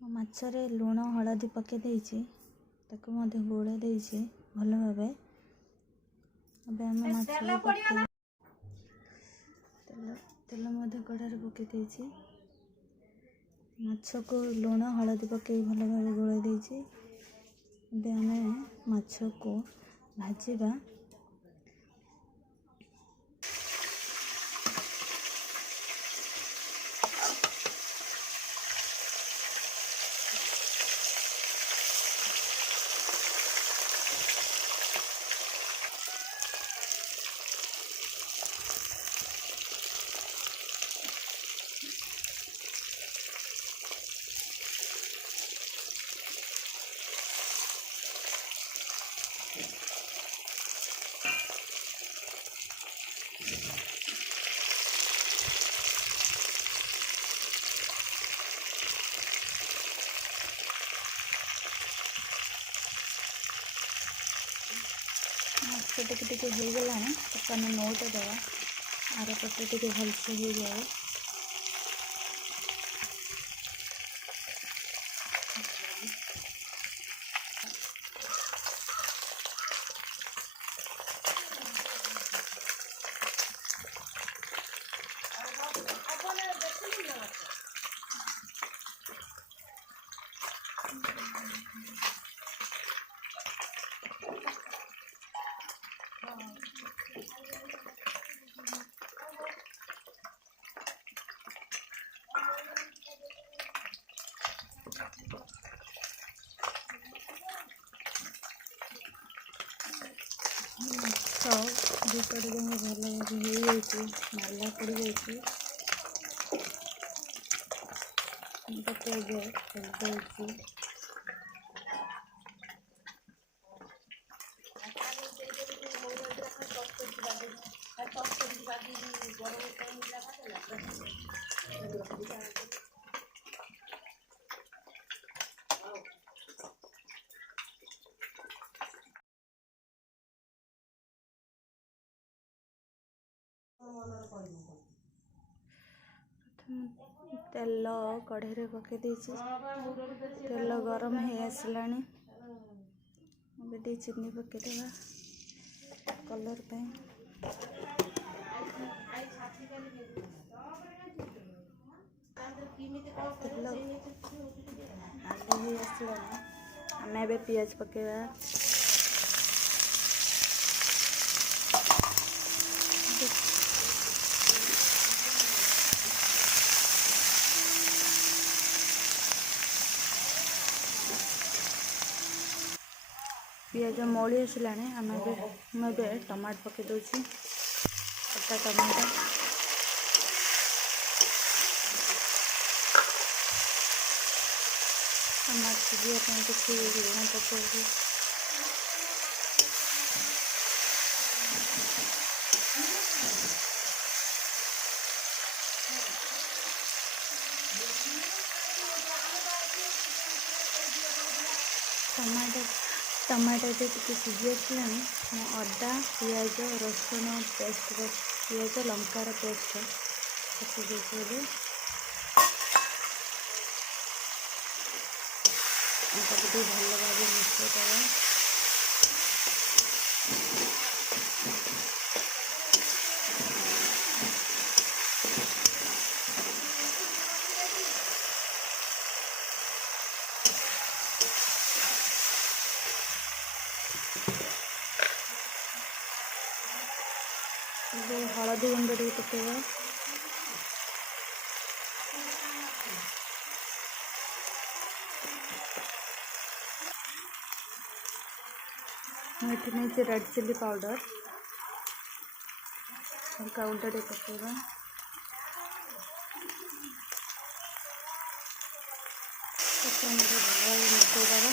ମାଛରେ ଲୁଣ ହଳଦୀ ପକାଇ ଦେଇଛି, ତାକୁ ମଧ୍ୟ ଗୋଳେଇ ଦେଇଛି ଭଲ ଭାବେ। ଏବେ ଆମେ ମାଛ ତେଲ ମଧ୍ୟ କଡ଼ାରେ ପକାଇ ଦେଇଛି। ମାଛକୁ ଲୁଣ ହଳଦୀ ପକାଇ ଭଲ ଭାବେ ଗୋଳେଇ ଦେଇଛି। ଏବେ ଆମେ ମାଛକୁ ଭାଜିବା। ମାଛ ଟିକେ ହେଇଗଲାଣି, ତାକୁ ଆମେ ନଉଟ ଦେବା। ଆର ପଟେ ଟିକେ ଭଲସେ ହେଇଯାଉ। ତ ଦୁଇପଟେ ଯାକ ଭଲ ଭାବେ ହେଇଯାଇଛି, ନାଲା ପଡ଼ିଯାଇଛି। ତାକୁ ଏବେ ଖୋଲିଦେଉଛି। ତେଲ କଢ଼େଇରେ ପକାଇ ଦେଇଛି। ତେଲ ଗରମ ହେଇ ଆସିଲାଣି। ଏବେ ଟିକେ ଚିନି ପକାଇଦେବା କଲର୍ ପାଇଁ। ତେଲ ନାଲି ହେଇ ଆସିଲାଣି। ଆମେ ଏବେ ପିଆଜ ପକାଇବା। ପିଆଜ ମଉଳି ଆସିଲାଣି। ମୁଁ ଏବେ ଟମାଟୋ ପକାଇ ଦେଉଛି। କଟା ଟମାଟୋ ସିଝିବା ପାଇଁ କିଛି ଲୁଣ ପକାଉଛି। टमाटो ଟିକେ ସିଝି ଆସିଲାଣି। ମୁଁ ଅଦା ପିଆଜ ରସୁଣ ପେଷ୍ଟ ପିଆଜ ଲଙ୍କାର ପେଷ୍ଟ ପକାଇ ଦେଇଛି। ଏବେ ତାକୁ ଟିକେ ଭଲ ଭାବେ ମିଶାଇ ଦେବା। ଏବେ ହଳଦୀ ଗୁଣ୍ଡ ଟିକେ ପକାଇବା। ମୁଁ ଏଠି ନେଇଛି ରେଡ୍ ଚିଲି ପାଉଡ଼ର। ହଲକା ଗୁଣ୍ଡ ଟିକେ ପକାଇବା। ତାକୁ ଆମେ ଭଲ ଭାବେ ମିଶାଇ ଦେବା।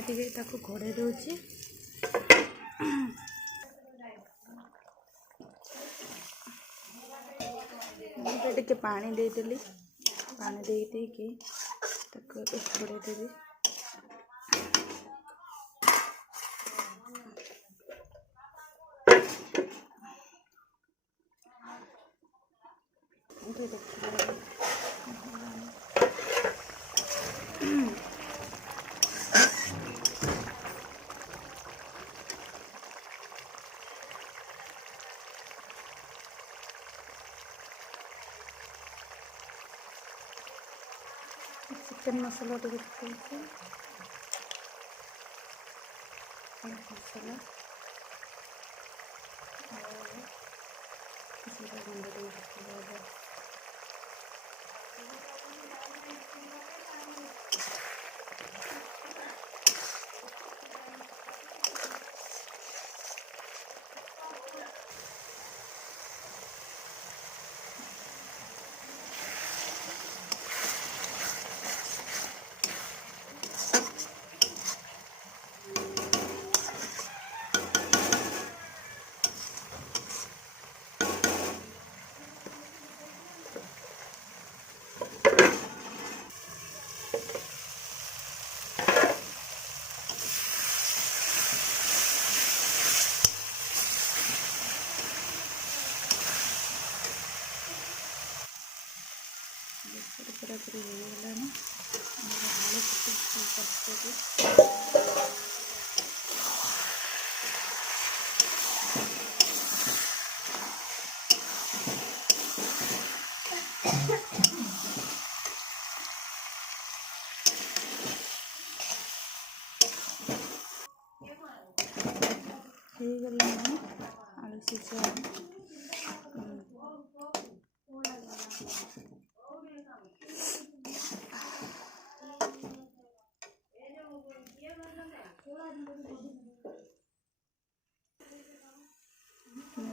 ଟିକେ ତାକୁ ଘୋଡ଼େଇ ଦେଉଛି। ଟିକେ ପାଣି ଦେଇଦେଲି, ପାଣି ଦେଇକି ତାକୁ ଘୋଡ଼େଇ ଦେବି। चिकन मसाला टे मसाला जीरा गुंड पूरा पूरी हो गलानी आलू पत्ते हो गलानी आलू सिझा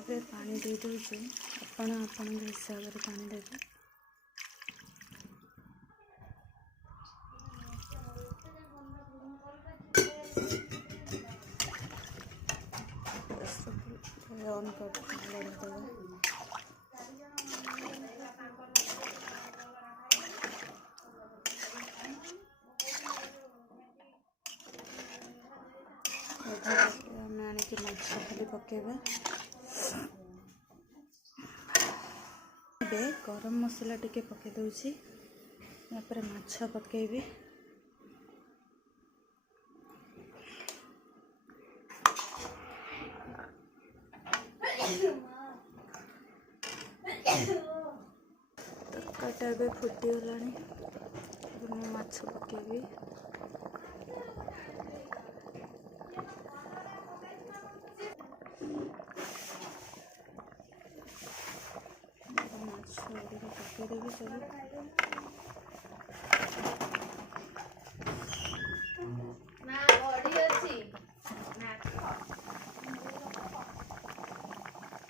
मैं पानी दे दूँ आपण हिसाब से पानी देवे। ऑन कर खाली पकेबा। गरम मसला टिके पके दूची यापर माछ पकेबी। तड़काटा फुटी गलानी माछ पकेबी। पकईदेवी सब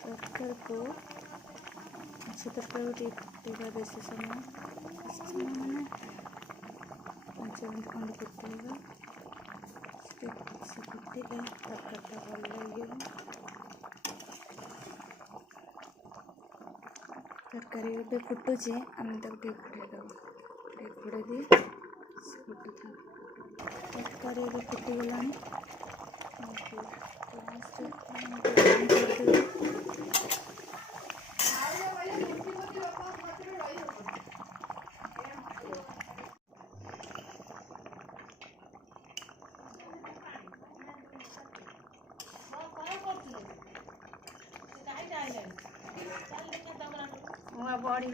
तड़कर को अच्छे तड़कर फुटेगा बेसी समय मैंने 5 मिनट खंड फुटेगा। से फुटिले तड़काटा भल लगे। तरकारी ये फुटुची आम घोड़े घोड़े दी फुटू था। तरकारी ये फुटीगला बड़ी